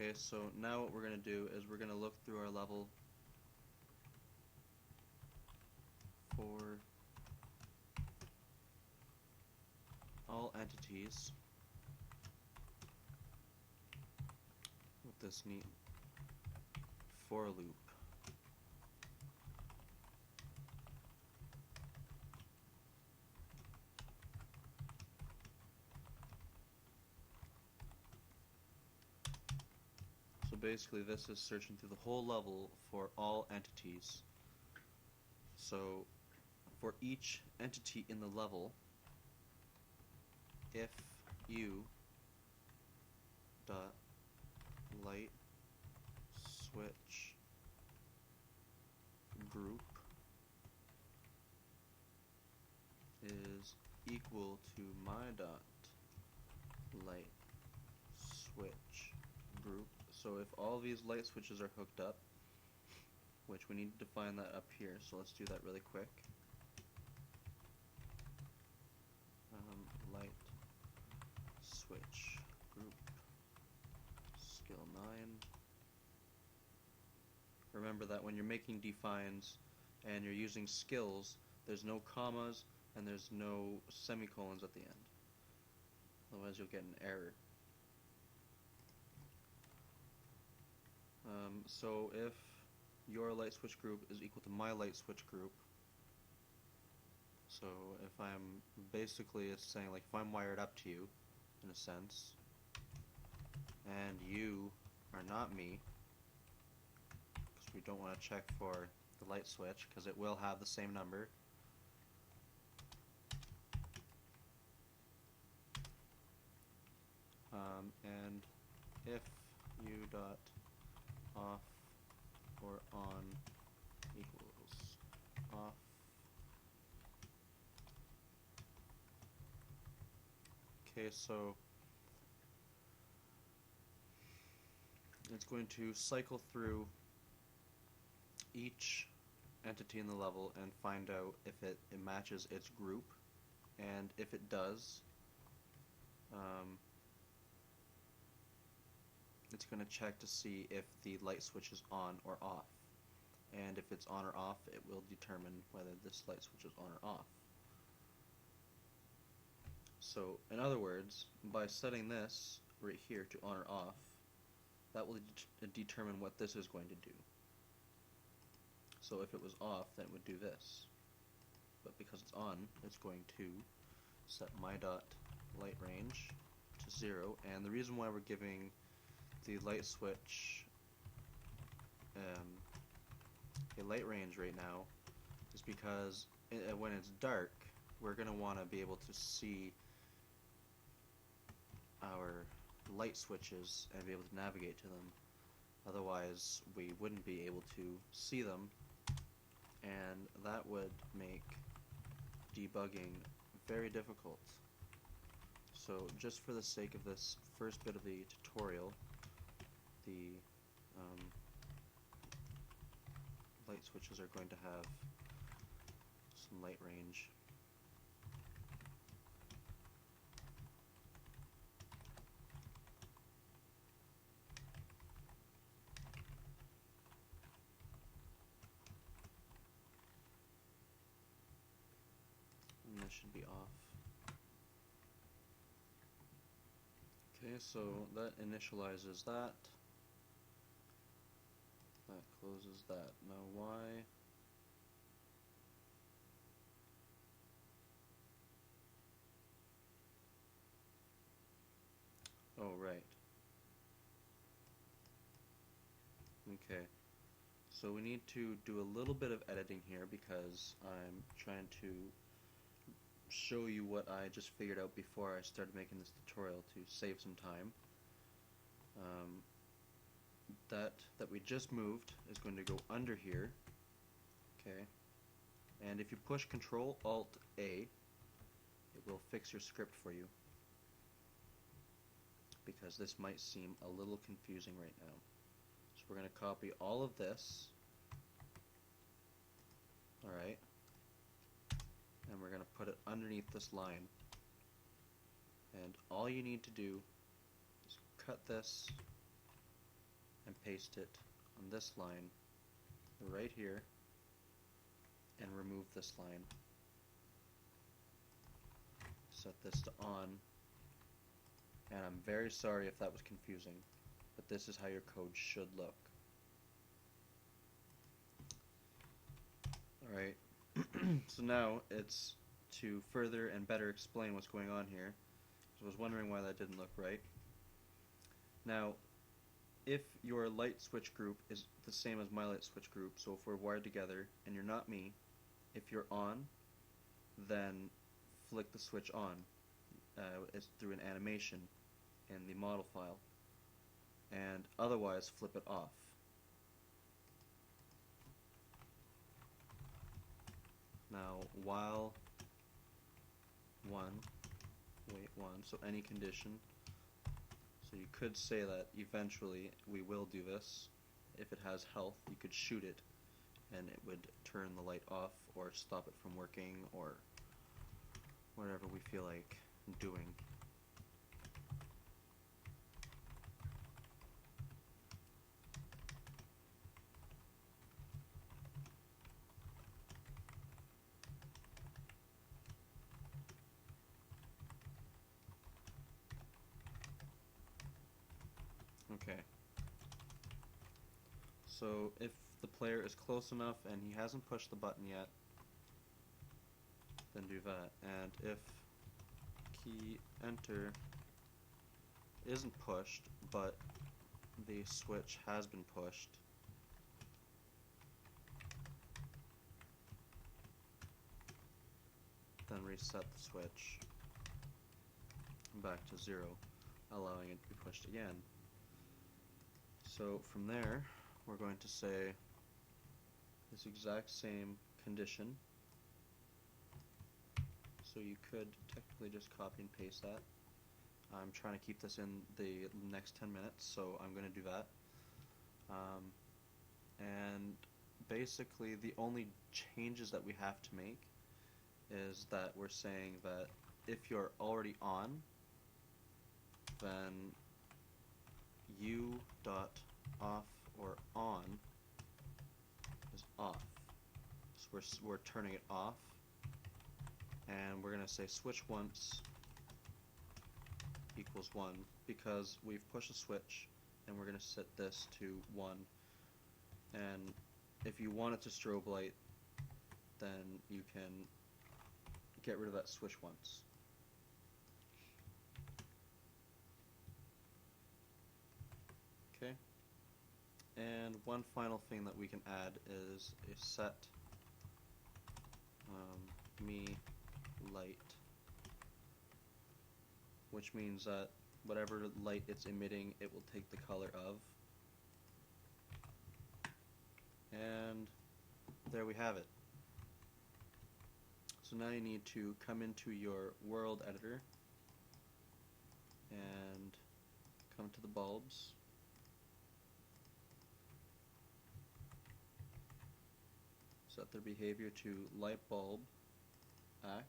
Okay, so now what we're going to do is we're going to look through our level for all entities with this neat for loop. So basically this is searching through the whole level for all entities. So for each entity in the level, if u dot light switch group is equal to my dot light switch group. So if all these light switches are hooked up, which we need to define that up here, so let's do that really quick. Light switch group skill 9. Remember that when you're making defines and you're using skills, there's no commas and there's no semicolons at the end. Otherwise you'll get an error. So if your light switch group is equal to my light switch group, so if I'm basically, it's saying like if I'm wired up to you in a sense and you are not me, because we don't want to check for the light switch because it will have the same number. And if u dot off or on equals off, okay, so it's going to cycle through each entity in the level and find out if it matches its group, and if it does, it's going to check to see if the light switch is on or off, and if it's on or off, it will determine whether this light switch is on or off. So in other words, by setting this right here to on or off, that will determine what this is going to do. So if it was off, then it would do this, but because it's on, it's going to set my dot light range to 0, and the reason why we're giving the light switch a light range right now is because when it's dark, we're going to want to be able to see our light switches and be able to navigate to them. Otherwise, we wouldn't be able to see them, and that would make debugging very difficult. So just for the sake of this first bit of the tutorial, the light switches are going to have some light range. And this should be off. Okay, so that initializes that. That closes that. Now why? Oh, right. Okay. So we need to do a little bit of editing here because I'm trying to show you what I just figured out before I started making this tutorial to save some time. That we just moved is going to go under here, okay, and if you push Control Alt A, it will fix your script for you, because this might seem a little confusing right now. So we're going to copy all of this, alright, and we're going to put it underneath this line, and all you need to do is cut this paste it on this line right here and remove this line. Set this to on, and I'm very sorry if that was confusing, but this is how your code should look. Alright, so now it's to further and better explain what's going on here. So I was wondering why that didn't look right. Now, if your light switch group is the same as my light switch group, so if we're wired together and you're not me, if you're on, then flick the switch on. It's through an animation in the model file, and otherwise flip it off. Now, while wait 1, so any condition. So you could say that eventually we will do this. If it has health, you could shoot it and it would turn the light off or stop it from working or whatever we feel like doing. Okay. So if the player is close enough and he hasn't pushed the button yet, then do that. And if key enter isn't pushed, but the switch has been pushed, then reset the switch back to 0, allowing it to be pushed again. So from there, we're going to say this exact same condition. So you could technically just copy and paste that. I'm trying to keep this in the next 10 minutes, so I'm going to do that. And basically the only changes that we have to make is that we're saying that if you're already on, then u.off or on is off. So we're turning it off, and we're going to say switch once equals 1 because we've pushed a switch, and we're going to set this to 1. And if you want it to strobe light, then you can get rid of that switch once. Okay. And one final thing that we can add is a set me light, which means that whatever light it's emitting, it will take the color of. And there we have it. So now you need to come into your world editor and come to the bulbs. Set their behavior to light bulb act.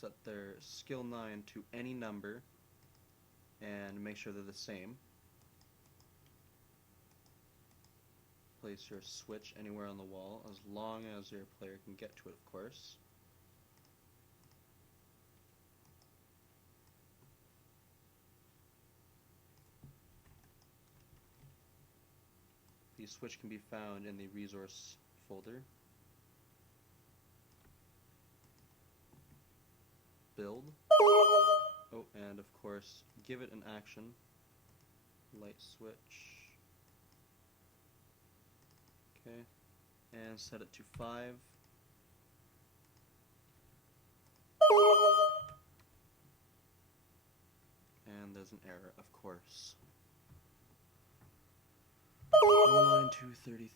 Set their skill 9 to any number and make sure they're the same. Place your switch anywhere on the wall, as long as your player can get to it, of course. The switch can be found in the resource folder. Build. Oh, and of course, give it an action. Light switch. Okay. And set it to 5. And there's an error, of course. Line 233.